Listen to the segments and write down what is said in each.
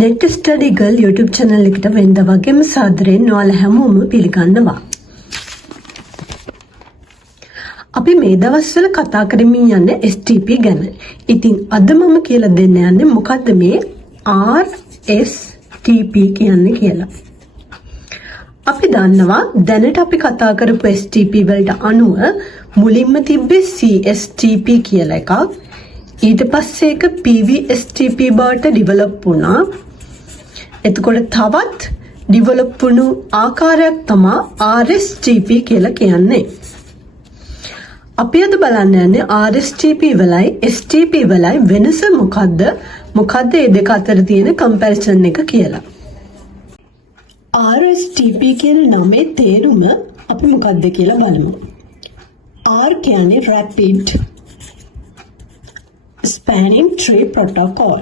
Net study girl YouTube channel එකට වෙනද වගේම සාදරයෙන් ඔයාලා හැමෝම පිළිගන්නවා. අපි මේ දවස්වල කතා කරමින් යන්නේ STP ගැන. ඉතින් අද මම කියලා දෙන්න යන්නේ මොකද්ද මේ RSTP කියන්නේ කියලා. අපි දන්නවා දැනට අපි කතා කරපු STP වලට අනුව මුලින්ම තිබ්බේ CSTP කියලා එකක්. ඊට පස්සේ ඒක PVSTP බවට ඩිවෙලොප් වුණා. එතකොට තවත් ඩිවෙලොප් වුණු ආකාරයක් තමයි RSTP කියලා කියන්නේ. අපි අද බලන්න යන්නේ RSTP වලයි STP වලයි වෙනස මොකද්ද? මොකද්ද මේ දෙක අතර තියෙන කම්පැරිසන් එක කියලා. RSTP කියන නමේ තේරුම අපි මොකද්ද කියලා බලමු. R කියන්නේ Rapid Spanning Tree Protocol.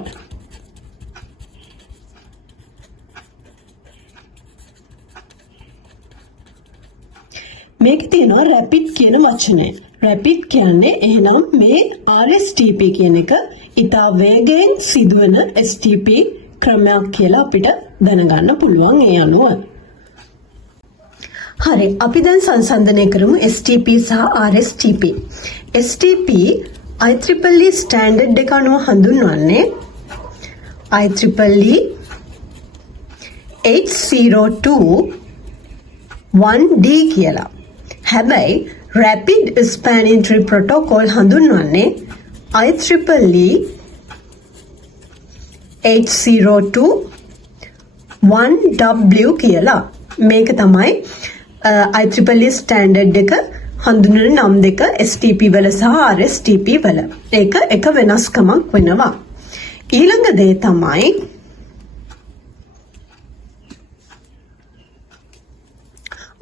මේක තියෙනවා rapid කියන වචනය. rapid කියන්නේ එහෙනම් මේ RSTP කියන එක ඉතා වේගයෙන් සිදුවන STP ක්‍රමයක් කියලා අපිට දැනගන්න පුළුවන් ඒ අනුව. හරි, අපි දැන් සංසන්දනය කරමු STP සහ RSTP. STP IEEE ස්ටෑන්ඩඩ් එක අනුව හඳුන්වන්නේ IEEE 802.1D කියලා. හැබැයි Rapid Spanning Tree Protocol හඳුන්වන්නේ IEEE 802.1W කියලා. මේක තමයි IEEE ස්ටෑන්ඩඩ් එක හඳුන්වන නම් දෙක STP වල සහ RSTP වල. ඒක එක වෙනස්කමක් වෙනවා. ඊළඟ දේ තමයි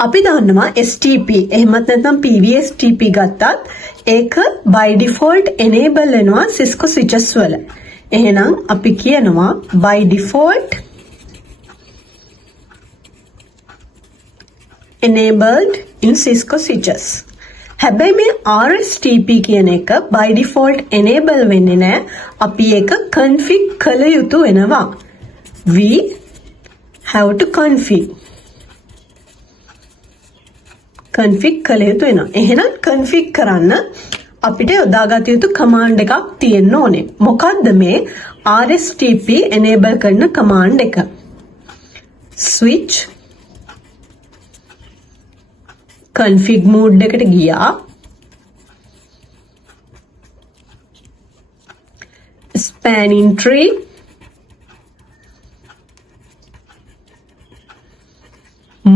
අපි දන්නවා STP එහෙමත් නැත්නම් PVSTP ගත්තත් ඒක by default enable වෙනවා Cisco switches වල. එහෙනම් අපි කියනවා by default enabled in Cisco switches. හැබැයි මේ RSTP කියන එක by default enable වෙන්නේ නැහැ. අපි ඒක config කළ යුතු වෙනවා. We have to config කළ යුතු වෙනවා. එහෙනම් config කරන්න අපිට යොදාගත යුතු command එකක් තියෙන්න ඕනේ. මොකද්ද මේ RSTP enable කරන command එක? switch config mode එකට ගියා. spanning tree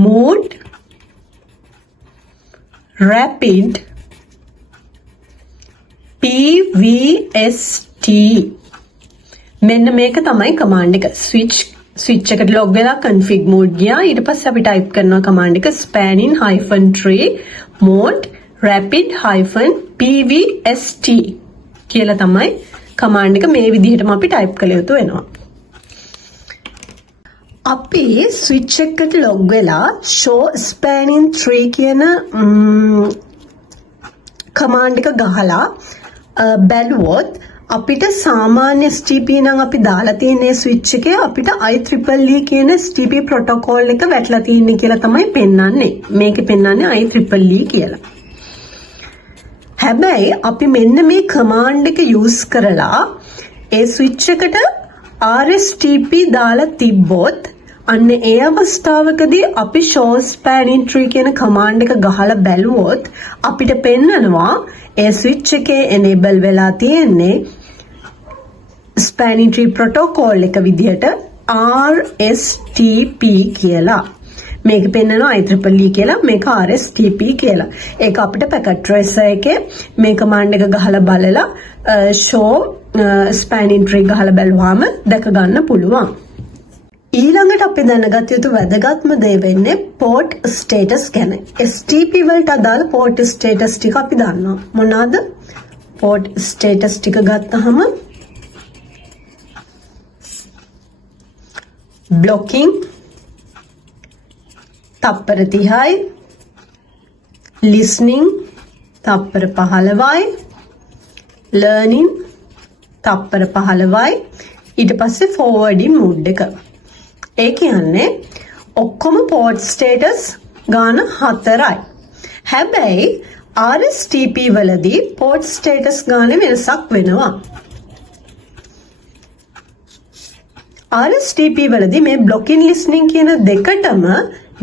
mode rapid PVST මෙන්න මේක තමයි command එක. switch එකට log වෙලා config mode ගියා. ඊට පස්සේ අපි type කරනවා command එක spanning-tree mode rapid -PVST කියලා තමයි command එක මේ විදිහටම අපි type කළ යුතු වෙනවා. අපි switch එකට log වෙලා show spanning tree කියන command එක ගහලා බැලුවොත් අපිට සාමාන්‍ය STP නම් අපි දාලා තියෙන switch එකේ අපිට IEEE කියන STP protocol එක වැටලා තියෙන්නේ කියලා තමයි පෙන්වන්නේ. මේකේ පෙන්වන්නේ IEEE කියලා. හැබැයි අපි මෙන්න මේ command එක use කරලා ඒ switch එකට RSTP දාලා තිබ්බොත් අන්න ඒ අවස්ථාවකදී අපි show spanning tree කියන command එක ගහලා බැලුවොත් අපිට පෙන්නනවා ඒ switch එකේ enable වෙලා තියෙන්නේ spanning tree protocol එක විදිහට RSTP කියලා. මේක පෙන්නනවා IEEE කියලා, මේක RSTP කියලා. ඒක අපිට packet tracer එකේ මේ command එක ගහලා බලලා show spanning tree ගහලා බැලුවාම දැක ගන්න පුළුවන්. ඊළඟට අපි දැනගත යුතු වැදගත්ම දේ වෙන්නේ port status ගැන. STP වලට අදාළ port status ටික අපි දන්නවා. මොනවාද? port status ටික ගත්තහම blocking තප්පර 30යි, listening තප්පර 15යි, learning තප්පර 15යි, ඊට පස්සේ forwarding mode එක. ඒ කියන්නේ ඔක්කොම port status ගාන 4යි. හැබැයි RSTP වලදී port status ගානේ වෙනසක් වෙනවා. RSTP වලදී මේ blocking listening කියන දෙකටම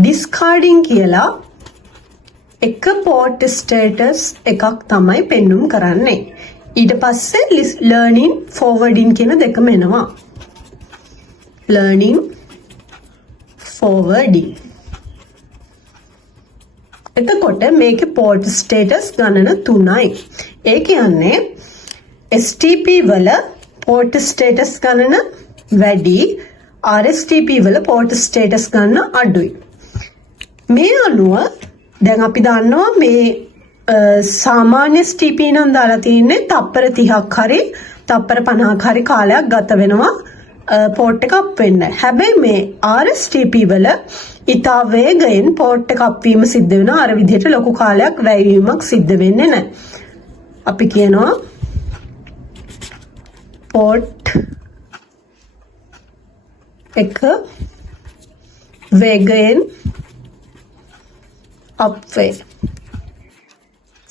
discarding කියලා එක port status එකක් තමයි පෙන්눔 කරන්නේ. ඊට පස්සේ learning forwarding කියන දෙකම එනවා. learning forwarding. එතකොට මේකේ port status ගණන 3යි. ඒ කියන්නේ STP වල port status ගණන වැඩි, RSTP වල port status ගණන අඩුයි. මේ අනුව දැන් අපි දන්නවා මේ සාමාන්‍ය STP නම් දාලා තින්නේ තප්පර 30ක් හරි තප්පර 50ක් හරි කාලයක් ගත වෙනවා port එක අප් වෙන්න. හැබැයි මේ RSTP වල ඉතා වේගයෙන් port එක අප් වීම සිද්ධ වෙනවා. අර විදිහට ලොකු කාලයක් වැය වීමක් සිද්ධ වෙන්නේ නැහැ. අපි කියනවා port එක වේගයෙන් අප් වේ.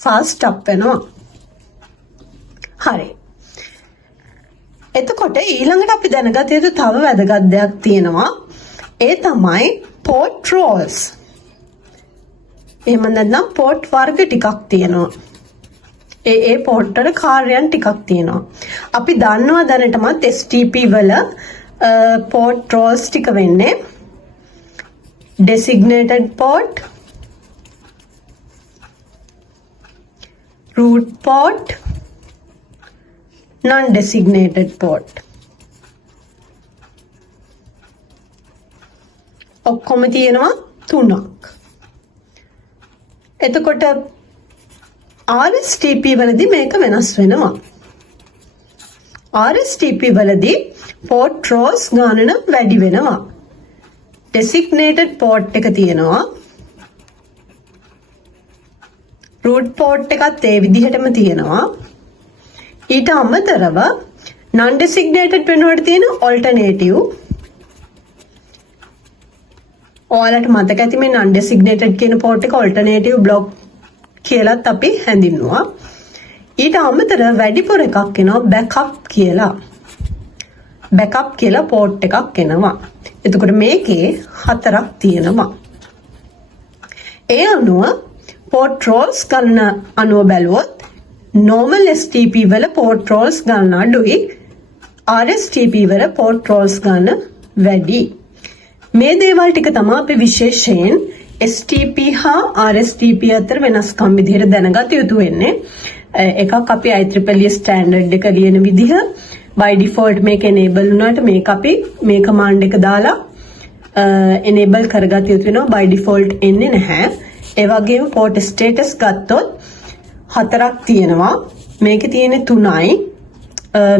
fast up වෙනවා. හරි. එතකොට ඊළඟට අපි දැනගත යුතු තව වැදගත් දෙයක් තියෙනවා. ඒ තමයි port roles. එහෙම නැත්නම් port වර්ග ටිකක් තියෙනවා. ඒ port වල කාර්යයන් ටිකක් තියෙනවා. අපි දන්නවා දැනටමත් STP වල port roles ටික වෙන්නේ designated port, root port, non-designated port. ඔක්කොම තියෙනවා 3ක්. එතකොට RSTP වලදී මේක වෙනස් වෙනවා. RSTP වලදී port rows ගණන වැඩි වෙනවා. designated port එක තියෙනවා. root port එකත් ඒ විදිහටම තියෙනවා. ඊට අමතරව non designated වෙනුවට තියෙන alternative. ඔයාලට මතක ඇති මේ non designated කියන port එක alternative block කියලාත් අපි හැඳින්වුවා. ඊට අමතරව වැඩිපුර එකක් එනවා backup කියලා. backup කියලා port එකක් එනවා. එතකොට මේකේ 4ක් තියෙනවා. ඒ අනුව port rows ගණන අනුව බැලුවොත් normal STP වල port rows ගණන අඩුයි, RSTP වල port rows ගණන වැඩි. මේ දේවල් ටික තමයි අපි විශේෂයෙන් STP හා RSTP අතර වෙනස්කම් විදිහට දැනගත යුතු වෙන්නේ. එකක් අපි IEEE standard එක ලියන විදිහ by default මේක enable වුණාට මේක අපි මේ command එක දාලා enable කරගත යුතු වෙනවා. by default එන්නේ නැහැ. ඒ වගේම port status ගත්තොත් 4ක් තියෙනවා. මේකේ තියෙන්නේ 3යි.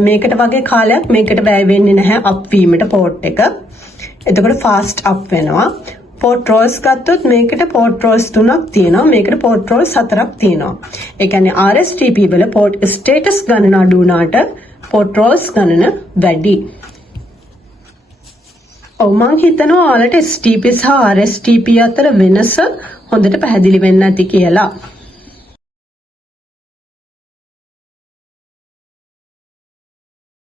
මේකට වගේ කාලයක් මේකට වැය වෙන්නේ නැහැ අප් වීමට port එක. එතකොට fast up වෙනවා. port rows ගත්තොත් මේකට port rows 3ක් තියෙනවා. මේකට port rows 4ක් තියෙනවා. ඒ කියන්නේ RSTP වල port status ගණන අඩු වුණාට port rows ගණන වැඩි. ඔව් මං හිතනවා ඔයාලට STP සහ RSTP අතර වෙනස හොඳට පැහැදිලි වෙන්න ඇති කියලා.